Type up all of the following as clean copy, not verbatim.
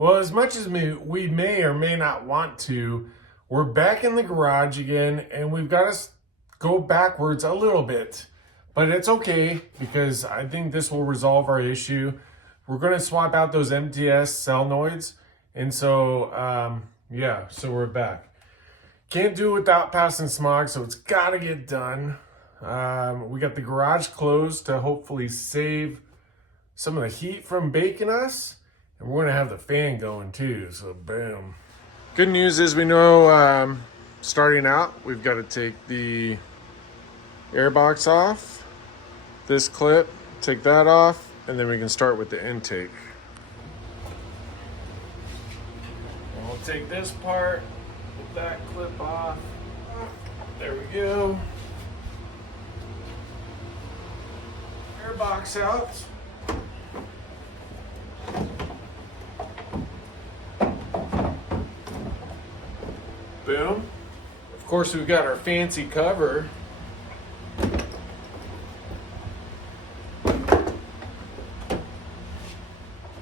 Well, as much as we may or may not want to, we're back in the garage again, and we've got to go backwards a little bit. But it's okay, because I think this will resolve our issue. We're going to swap out those MTS solenoids, and so, yeah, so we're back. Can't do it without passing smog, so it's got to get done. We got the garage closed to hopefully save some of the heat from baking us. And we're gonna have the fan going too, so boom. Good news is we know starting out, we've got to take the air box off, this clip, take that off, and then we can start with the intake. And we'll take this part, put that clip off. There we go. Air box out. Boom. Of course, we've got our fancy cover.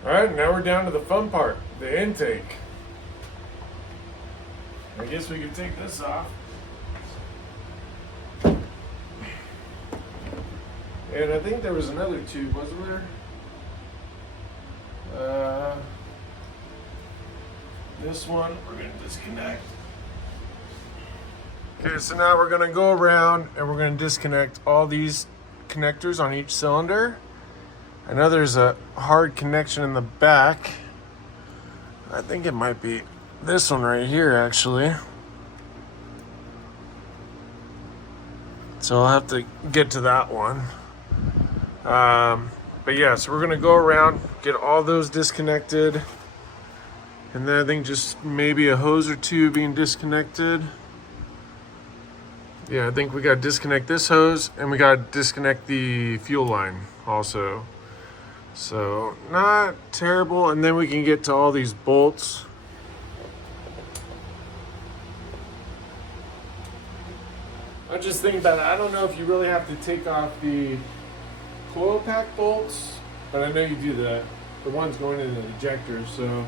All right, now we're down to the fun part, the intake. I guess we could take this off. And I think there was another tube, wasn't there? This one, we're gonna disconnect. Okay, so now we're gonna go around and we're gonna disconnect all these connectors on each cylinder. I know there's a hard connection in the back. I think it might be this one right here, actually. So I'll have to get to that one. But yeah, so we're gonna go around, get all those disconnected. And then I think just maybe a hose or two being disconnected. Yeah, I think we gotta disconnect this hose and we gotta disconnect the fuel line also. So not terrible. And then we can get to all these bolts. I just think that I don't know if you really have to take off the coil pack bolts, but I know you do that. The one's going in the ejector, so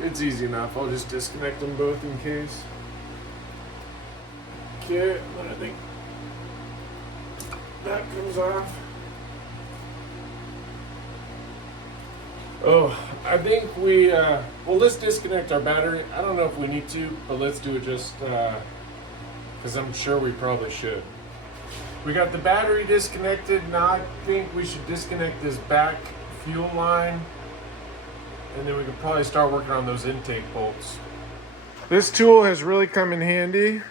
it's easy enough. I'll just disconnect them both in case. Okay, I think that comes off. Oh, I think we, well, let's disconnect our battery. I don't know if we need to, but let's do it just, because I'm sure we probably should. We got the battery disconnected. Now I think we should disconnect this back fuel line, and then we can probably start working on those intake bolts. This tool has really come in handy,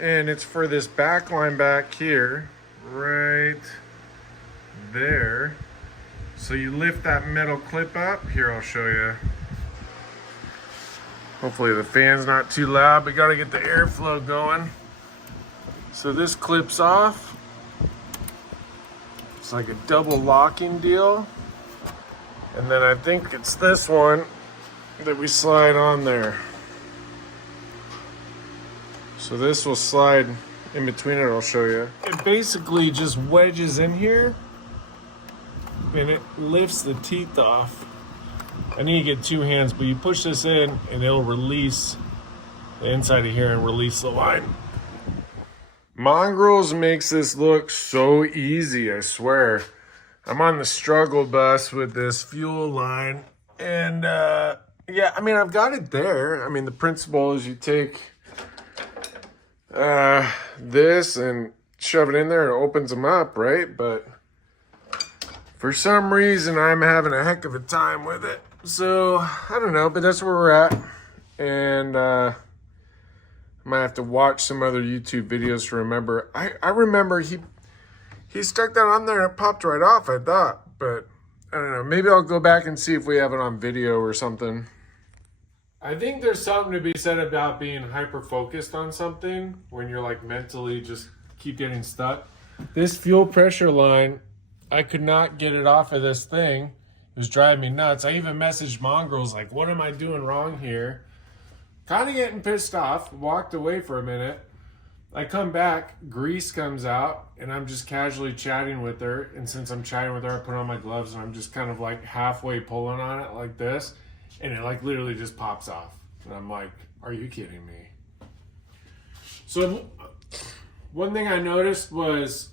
and it's for this back line back here, right there. So you lift that metal clip up. Here, I'll show you. Hopefully the fan's not too loud, but gotta get the airflow going. So this clips off. It's like a double locking deal. And then I think it's this one that we slide on there. So this will slide in between it, I'll show you. It basically just wedges in here and it lifts the teeth off. I need to get two hands, but you push this in and it'll release the inside of here and release the line. Mongrels makes this look so easy, I swear. I'm on the struggle bus with this fuel line, and yeah, I mean, I've got it there. I mean, the principle is you take this and shove it in there and it opens them up, right? But for some reason, I'm having a heck of a time with it. So, I don't know, but that's where we're at. And I might have to watch some other YouTube videos to remember. I remember he stuck that on there and it popped right off, I thought. But I don't know. Maybe I'll go back and see if we have it on video or something. I think there's something to be said about being hyper-focused on something when you're like mentally just keep getting stuck. This fuel pressure line, I could not get it off of this thing. It was driving me nuts. I even messaged Mongrels like, what am I doing wrong here? Kind of getting pissed off. Walked away for a minute. I come back, grease comes out, and I'm just casually chatting with her. And since I'm chatting with her, I put on my gloves and I'm just kind of like halfway pulling on it like this. And it like literally just pops off. And I'm like, are you kidding me? So one thing I noticed was,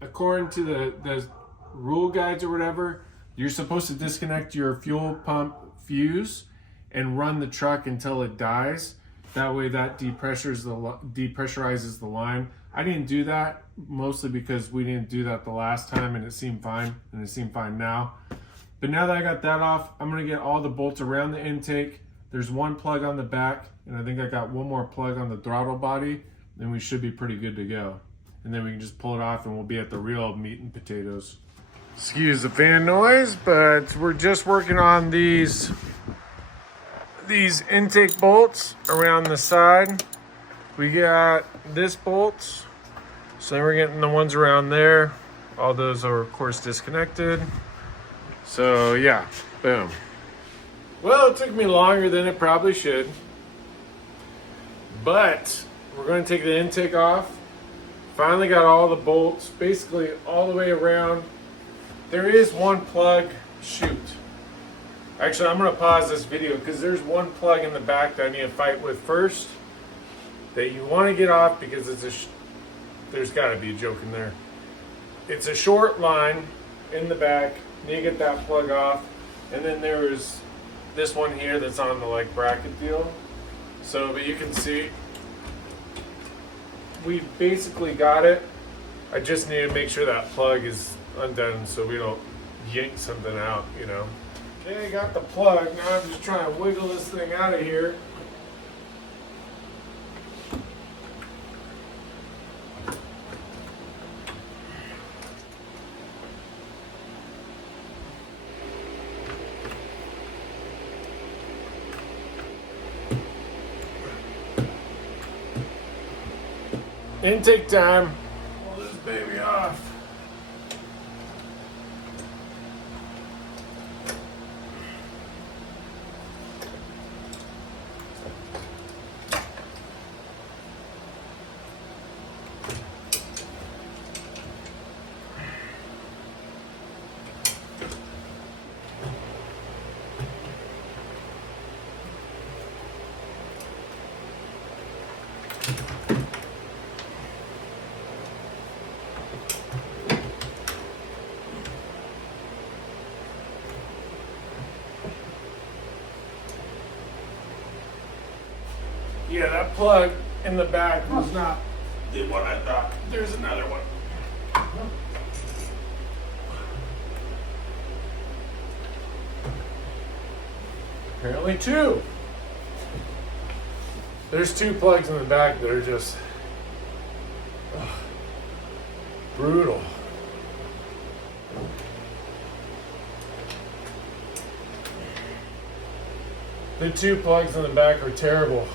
according to the rule guides or whatever, you're supposed to disconnect your fuel pump fuse and run the truck until it dies. That way that depressurizes the line. I didn't do that, mostly because we didn't do that the last time and it seemed fine, and it seemed fine now. But now that I got that off, I'm gonna get all the bolts around the intake. There's one plug on the back, and I think I got one more plug on the throttle body, then we should be pretty good to go. And then we can just pull it off and we'll be at the real meat and potatoes. Excuse the fan noise, but we're just working on these intake bolts around the side. We got this bolt, so then we're getting the ones around there. All those are of course disconnected. So yeah, boom. Well, it took me longer than it probably should, but we're going to take the intake off. Finally got all the bolts basically all the way around. There is one plug, shoot. Actually, I'm gonna pause this video because there's one plug in the back that I need to fight with first that you want to get off because it's there's got to be a joke in there. It's a short line in the back. You need to get that plug off, and then there's this one here that's on the like bracket deal. So, but you can see we basically got it. I just need to make sure that plug is undone so we don't yank something out, you know. Okay, I got the plug. Now I'm just trying to wiggle this thing out of here. Intake time. Pull this baby off. Yeah, that plug in the back was not what I thought. There's another one. Apparently two. There's two plugs in the back that are just brutal. The two plugs in the back are terrible.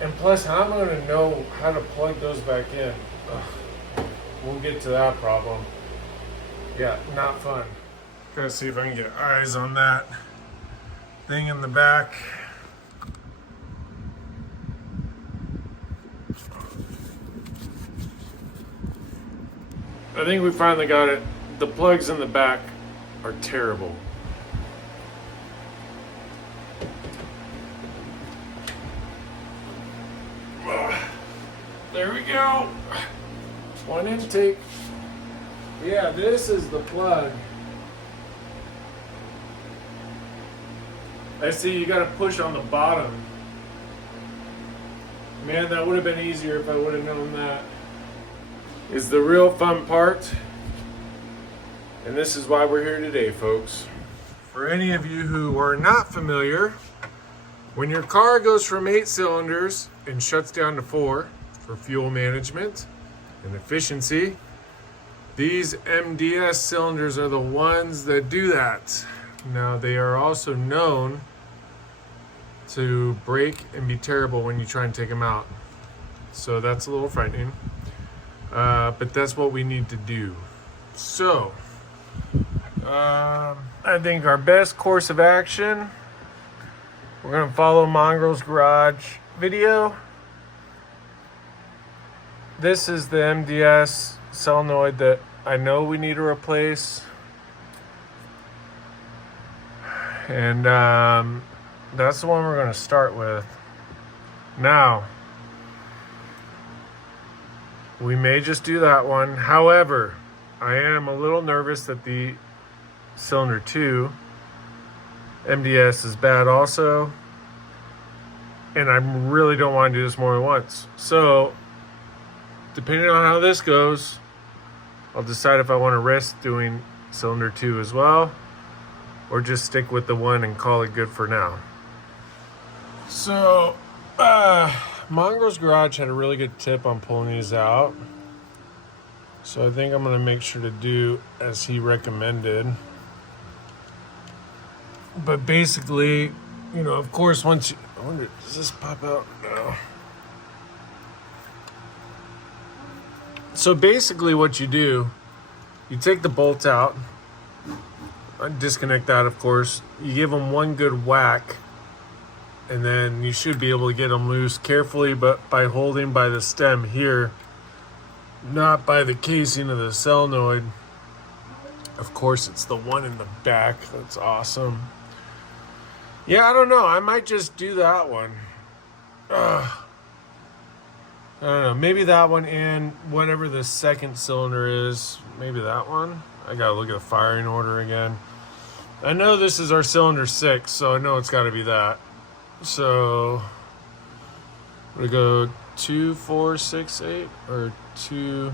And plus, how am I going to know how to plug those back in? Ugh. We'll get to that problem. Yeah, not fun. Gotta see if I can get eyes on that thing in the back. I think we finally got it. The plugs in the back are terrible. There we go. One intake. Yeah, this is the plug. I see you got to push on the bottom. Man, that would have been easier if I would have known that. Is the real fun part. And this is why we're here today, folks. For any of you who are not familiar, when your car goes from 8 cylinders and shuts down to 4, for fuel management and efficiency, these MDS cylinders are the ones that do that. Now, they are also known to break and be terrible when you try and take them out. So that's a little frightening, but that's what we need to do. So, I think our best course of action, we're gonna follow Mongrel's garage video. this is the MDS solenoid that I know we need to replace. And that's the one we're going to start with. Now, we may just do that one. However, I am a little nervous that the cylinder 2 MDS is bad also. And I really don't want to do this more than once. So, depending on how this goes, I'll decide if I want to risk doing cylinder 2 as well, or just stick with the one and call it good for now. So, Mongrel's Garage had a really good tip on pulling these out. So I think I'm going to make sure to do as he recommended. But basically, you know, of course, once you... I wonder, does this pop out? No. So basically what you do, you take the bolt out, disconnect that, of course. You give them one good whack, and then you should be able to get them loose carefully, but by holding by the stem here, not by the casing of the solenoid. Of course, it's the one in the back. That's awesome. Yeah, I don't know. I might just do that one. I don't know. Maybe that one and whatever the second cylinder is. Maybe that one. I gotta look at the firing order again. I know this is our cylinder 6, so I know it's gotta be that. So we go 2, 4, 6, 8, or 2,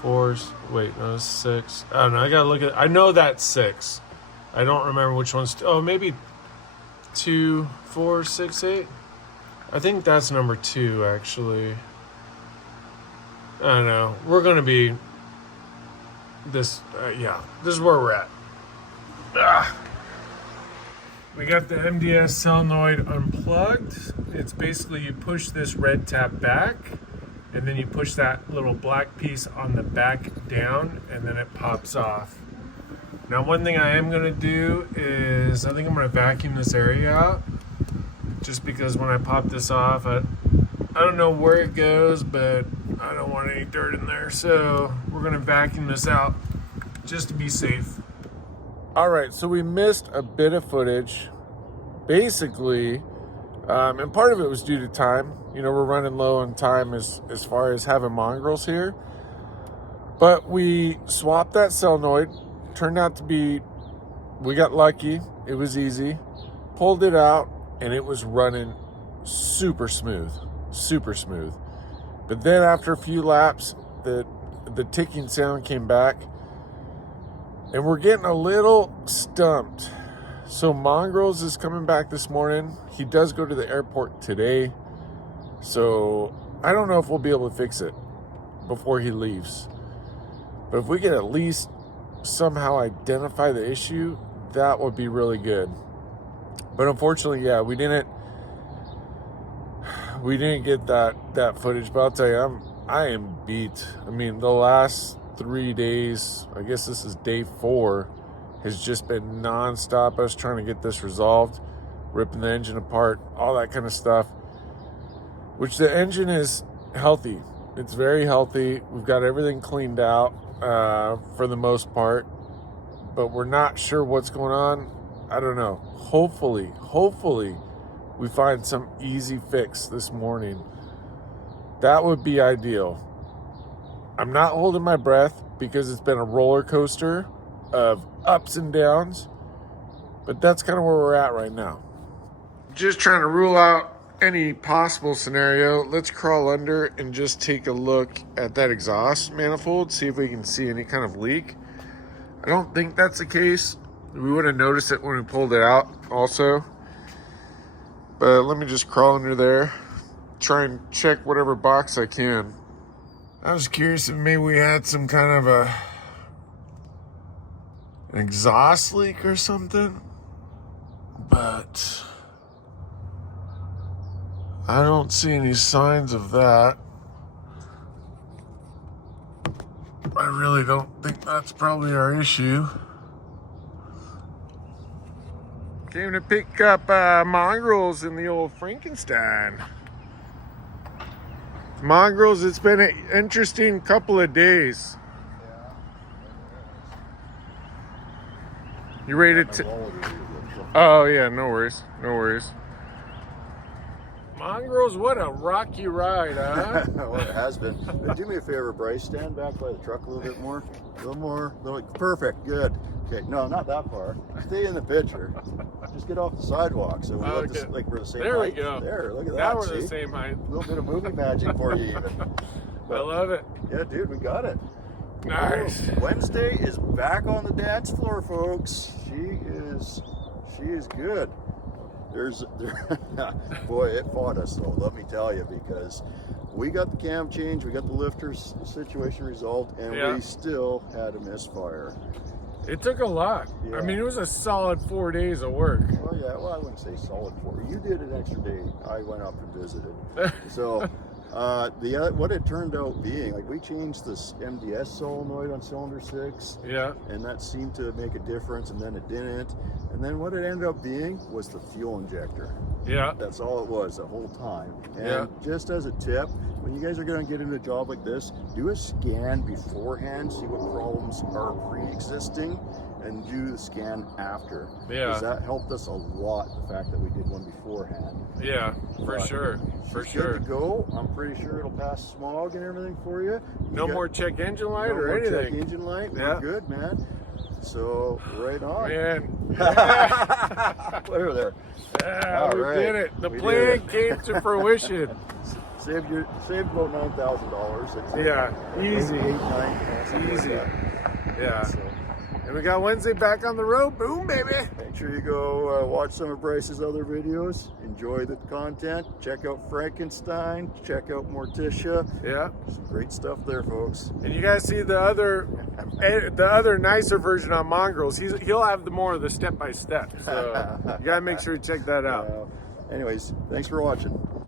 4. Wait, no, 6. I don't know. I gotta look at. I know that's 6. I don't remember which one's. Oh, maybe 2, 4, 6, 8. I think that's number 2, actually. I don't know. We're gonna be this. Yeah, this is where we're at. We got the MDS solenoid unplugged. It's basically you push this red tab back, and then you push that little black piece on the back down, and then it pops off. Now, one thing I am going to do is I think I'm going to vacuum this area out, just because when I pop this off, I don't know where it goes, but I don't want any dirt in there. So we're going to vacuum this out just to be safe. All right, so we missed a bit of footage, basically, and part of it was due to time. You know, we're running low on time as far as having mongrels here. But we swapped that solenoid. Turned out to be, we got lucky. It was easy. Pulled it out, and it was running super smooth, super smooth. But then after a few laps, the ticking sound came back. And we're getting a little stumped. So Mongrels is coming back this morning. He does go to the airport today. So I don't know if we'll be able to fix it before he leaves. But if we can at least somehow identify the issue, that would be really good. But unfortunately, yeah, we didn't get that footage. But I'll tell you, I am beat. I mean, the last 3 days, I guess this is day 4, has just been nonstop us trying to get this resolved, ripping the engine apart, all that kind of stuff. Which the engine is healthy. It's very healthy. We've got everything cleaned out for the most part, but we're not sure what's going on. I don't know. Hopefully we find some easy fix this morning. That would be ideal. I'm not holding my breath because it's been a roller coaster of ups and downs, but that's kind of where we're at right now. Just trying to rule out any possible scenario. Let's crawl under and just take a look at that exhaust manifold, see if we can see any kind of leak. I don't think that's the case. We would have noticed it when we pulled it out also. But let me just crawl under there, try and check whatever box I can. I was curious if maybe we had some kind of an exhaust leak or something, but I don't see any signs of that. I really don't think that's probably our issue. Came to pick up mongrels in the old Frankenstein. Mongrels, it's been an interesting couple of days. You ready to... Oh, yeah, no worries. No worries. Mongrels, what a rocky ride, huh? Well, it has been. Do me a favor, Bryce. Stand back by the truck a little bit more. A little more. Perfect. Good. Okay. No, not that far. Stay in the picture. Just get off the sidewalk. So we look like we're the same there height. We go. There. Look at that. Now we're the same height. A little bit of movie magic for you, even. But, I love it. Yeah, dude, we got it. Nice. Wednesday is back on the dance floor, folks. She is good. Boy, it fought us though, let me tell you, because we got the cam change, we got the lifters situation resolved, and we still had a misfire. It took a lot. Yeah. I mean, it was a solid 4 days of work. Well, yeah, well, I wouldn't say solid 4. You did an extra day. I went up and visited. So, what it turned out being, like, we changed this MDS solenoid on cylinder 6. Yeah. And that seemed to make a difference, and then it didn't. And then what it ended up being was the fuel injector. Yeah. That's all it was the whole time. And just as a tip, when you guys are going to get into a job like this, do a scan beforehand, see what problems are pre-existing, and do the scan after. Yeah. Because that helped us a lot, the fact that we did one beforehand. Yeah, for sure. For sure. Good to go. I'm pretty sure it'll pass smog and everything for you. No more check engine light or anything. No more check engine light. We're good, man. So, right on. Man. Clear there. Yeah, we did it. The plan came to fruition. Saved about $9,000. Yeah, easy. 8, 9. Easy. Yeah. So. And we got Wednesday back on the road. Boom, baby. Make sure you go watch some of Bryce's other videos. Enjoy the content. Check out Frankenstein. Check out Morticia. Yeah. Some great stuff there, folks. And you guys see the other nicer version on Mongrels. He'll have the more of the step-by-step. So you got to make sure to check that out. Anyways, thanks for watching.